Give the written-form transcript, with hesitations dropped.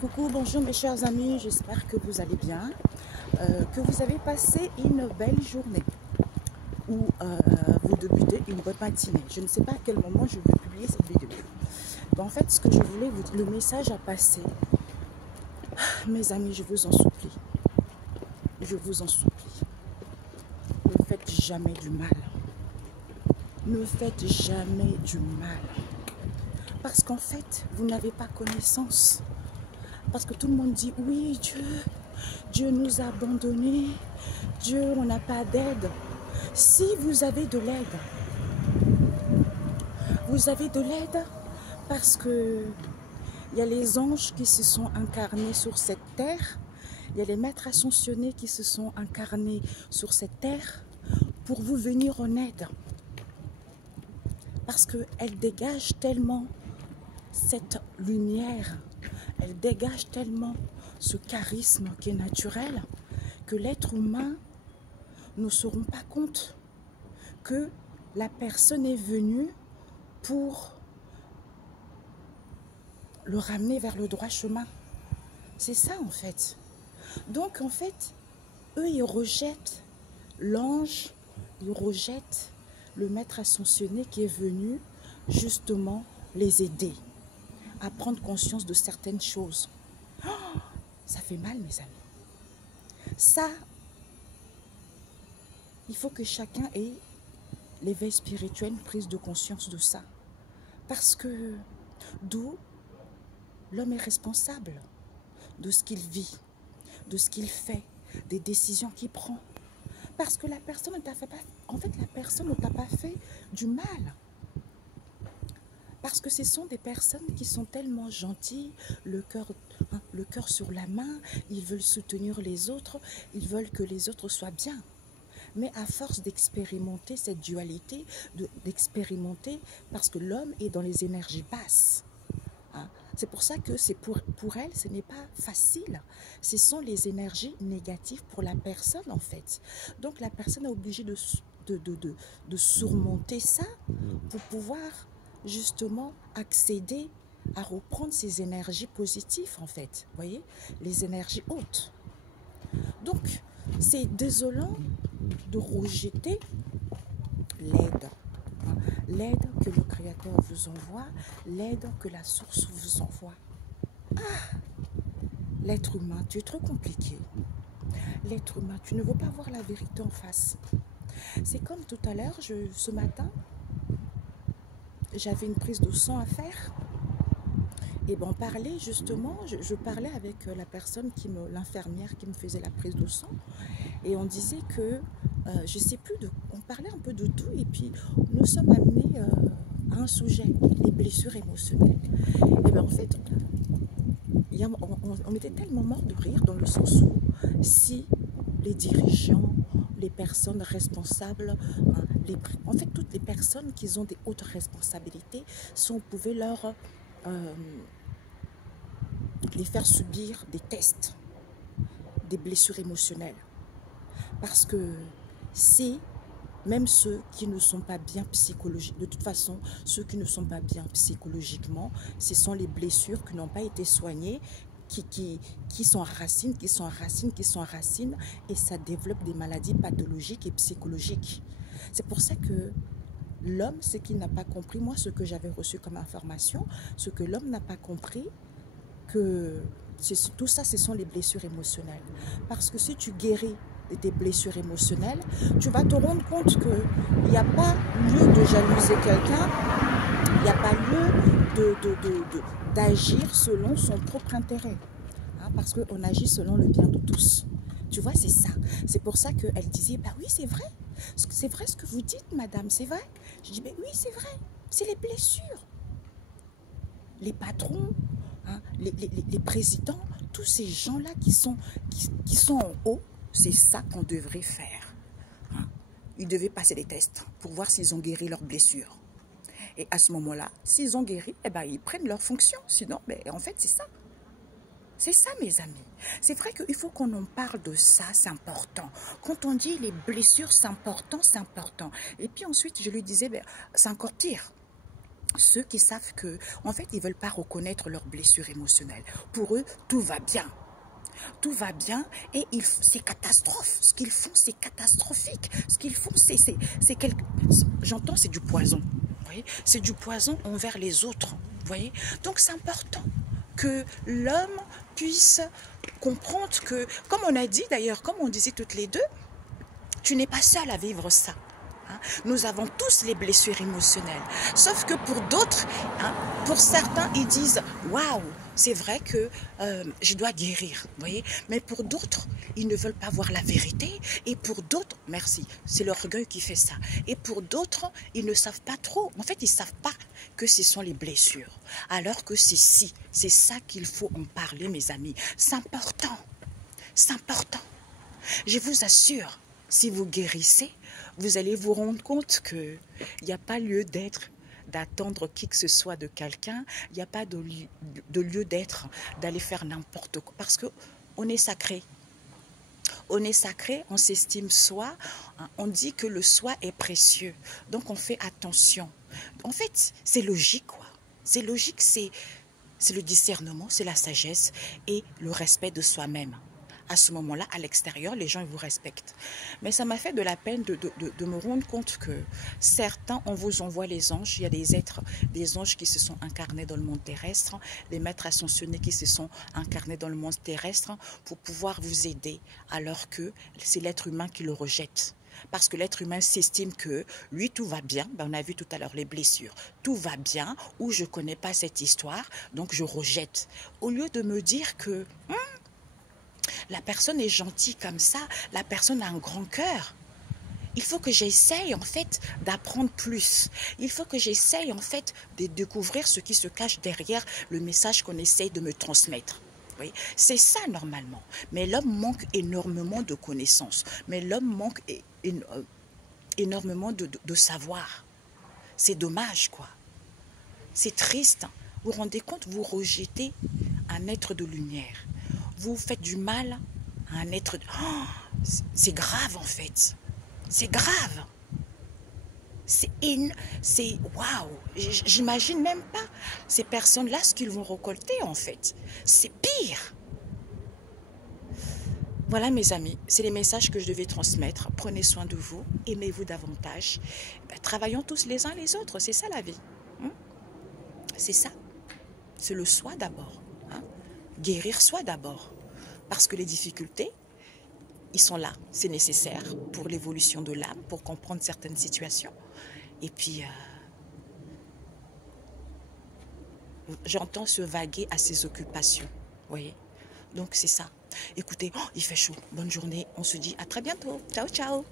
Coucou, bonjour mes chers amis, j'espère que vous allez bien, que vous avez passé une belle journée ou vous débutez une bonne matinée. Je ne sais pas à quel moment je vais publier cette vidéo. En fait, ce que je voulais vous dire, le message à passer, mes amis, je vous en supplie, je vous en supplie, ne faites jamais du mal. Ne faites jamais du mal. Parce qu'en fait, vous n'avez pas connaissance. Parce que tout le monde dit, oui, Dieu nous a abandonnés. Dieu, on n'a pas d'aide. Si vous avez de l'aide, vous avez de l'aide parce que il y a les anges qui se sont incarnés sur cette terre. Il y a les maîtres ascensionnés qui se sont incarnés sur cette terre pour vous venir en aide. Parce qu'elle dégage tellement cette lumière, elle dégage tellement ce charisme qui est naturel que l'être humain ne se rend pas compte que la personne est venue pour le ramener vers le droit chemin. C'est ça en fait. Donc en fait, eux ils rejettent l'ange, ils rejettent le maître ascensionné qui est venu justement les aider à prendre conscience de certaines choses. Oh, ça fait mal mes amis. Ça, il faut que chacun ait l'éveil spirituel, une prise de conscience de ça. Parce que d'où l'homme est responsable de ce qu'il vit, de ce qu'il fait, des décisions qu'il prend. Parce que la personne ne t'a fait pas, en fait la personne ne t'a pas fait du mal. Parce que ce sont des personnes qui sont tellement gentilles, le cœur sur la main, ils veulent soutenir les autres, ils veulent que les autres soient bien. Mais à force d'expérimenter cette dualité, d'expérimenter, parce que l'homme est dans les énergies basses. C'est pour ça que pour elle, ce n'est pas facile. Ce sont les énergies négatives pour la personne en fait. Donc la personne est obligée de surmonter ça pour pouvoir justement accéder à reprendre ces énergies positives en fait. Vous voyez, les énergies hautes. Donc c'est désolant de rejeter l'aide. L'aide que le Créateur vous envoie, l'aide que la source vous envoie. Ah, l'être humain, tu es trop compliqué. L'être humain, tu ne veux pas voir la vérité en face. C'est comme tout à l'heure, ce matin, j'avais une prise de sang à faire. Et ben on parlait justement, je parlais avec la personne, l'infirmière qui me faisait la prise de sang. Et on disait que, je ne sais plus, on parlait un peu de tout. Et puis, nous sommes amenés à un sujet, les blessures émotionnelles. Et bien en fait, on était tellement morts de rire dans le sens où si les dirigeants, les personnes responsables, en fait toutes les personnes qui ont des hautes responsabilités, si on pouvait les faire subir des tests, des blessures émotionnelles. Parce que c'est même ceux qui ne sont pas bien psychologiquement, de toute façon, ceux qui ne sont pas bien psychologiquement, ce sont les blessures qui n'ont pas été soignées, qui s'enracinent, et ça développe des maladies pathologiques et psychologiques. C'est pour ça que l'homme, ce qu'il n'a pas compris, moi ce que j'avais reçu comme information, ce que l'homme n'a pas compris, que tout ça, ce sont les blessures émotionnelles. Parce que si tu guéris des blessures émotionnelles, tu vas te rendre compte qu'il n'y a pas lieu de jalouser quelqu'un, il n'y a pas lieu d'agir selon son propre intérêt. Parce qu'on agit selon le bien de tous. Tu vois, c'est ça. C'est pour ça qu'elle disait, bah oui, c'est vrai. C'est vrai ce que vous dites, madame, c'est vrai. Je dis, bah oui, c'est vrai. C'est les blessures. Les patrons, les présidents, tous ces gens-là qui sont en haut, c'est ça qu'on devrait faire. Ils devaient passer des tests pour voir s'ils ont guéri leurs blessures. Et à ce moment-là, s'ils ont guéri, eh ben, ils prennent leur fonction. Sinon, en fait, c'est ça. C'est ça, mes amis. C'est vrai qu'il faut qu'on en parle de ça, c'est important. Quand on dit les blessures, c'est important, c'est important. Et puis ensuite, je lui disais, c'est encore pire. ceux qui savent que, en fait, ils ne veulent pas reconnaître leurs blessures émotionnelles. Pour eux, tout va bien. Tout va bien et c'est catastrophe. Ce qu'ils font, c'est catastrophique. Ce qu'ils font, c'est quelque... J'entends, c'est du poison. Vous voyez, c'est du poison envers les autres. Vous voyez, donc c'est important que l'homme puisse comprendre que, comme on a dit d'ailleurs, comme on disait toutes les deux, tu n'es pas seul à vivre ça. Nous avons tous les blessures émotionnelles. Sauf que pour d'autres, pour certains, ils disent « Waouh, c'est vrai que je dois guérir. » Voyez. Mais pour d'autres, ils ne veulent pas voir la vérité. Et pour d'autres, merci, c'est l'orgueil qui fait ça. Et pour d'autres, ils ne savent pas trop. En fait, ils ne savent pas que ce sont les blessures. Alors que c'est ça qu'il faut en parler, mes amis. C'est important. C'est important. Je vous assure, si vous guérissez, vous allez vous rendre compte qu'il n'y a pas lieu d'être, d'attendre qui que ce soit de quelqu'un. Il n'y a pas de lieu d'être, d'aller faire n'importe quoi. Parce qu'on est sacré. On est sacré, on s'estime soi. On dit que le soi est précieux. Donc on fait attention. En fait, c'est logique, quoi. C'est logique, c'est le discernement, c'est la sagesse et le respect de soi-même. À ce moment-là, à l'extérieur, les gens vous respectent. Mais ça m'a fait de la peine de me rendre compte que certains, on vous envoie les anges. Il y a des êtres, des anges qui se sont incarnés dans le monde terrestre, des maîtres ascensionnés qui se sont incarnés dans le monde terrestre pour pouvoir vous aider, alors que c'est l'être humain qui le rejette. Parce que l'être humain s'estime que lui, tout va bien. On a vu tout à l'heure les blessures. Tout va bien, ou je ne connais pas cette histoire, donc je rejette. Au lieu de me dire que... la personne est gentille comme ça, la personne a un grand cœur. Il faut que j'essaye en fait d'apprendre plus. Il faut que j'essaye en fait de découvrir ce qui se cache derrière le message qu'on essaye de me transmettre. Oui, c'est ça normalement. Mais l'homme manque énormément de connaissances. Mais l'homme manque énormément de savoir. C'est dommage, quoi. C'est triste. Vous vous rendez compte, vous rejetez un être de lumière. Vous faites du mal à un être... Oh, c'est grave en fait. C'est grave. C'est waouh. J'imagine même pas ces personnes-là ce qu'ils vont récolter en fait. C'est pire. Voilà mes amis, c'est les messages que je devais transmettre. Prenez soin de vous, aimez-vous davantage. Travaillons tous les uns les autres, c'est ça la vie. C'est ça. C'est le soi d'abord. Guérir soi d'abord. Parce que les difficultés, ils sont là. C'est nécessaire pour l'évolution de l'âme, pour comprendre certaines situations. Et puis, j'entends se vaguer à ses occupations. Vous voyez? Donc, c'est ça. Écoutez, il fait chaud. Bonne journée. On se dit à très bientôt. Ciao, ciao.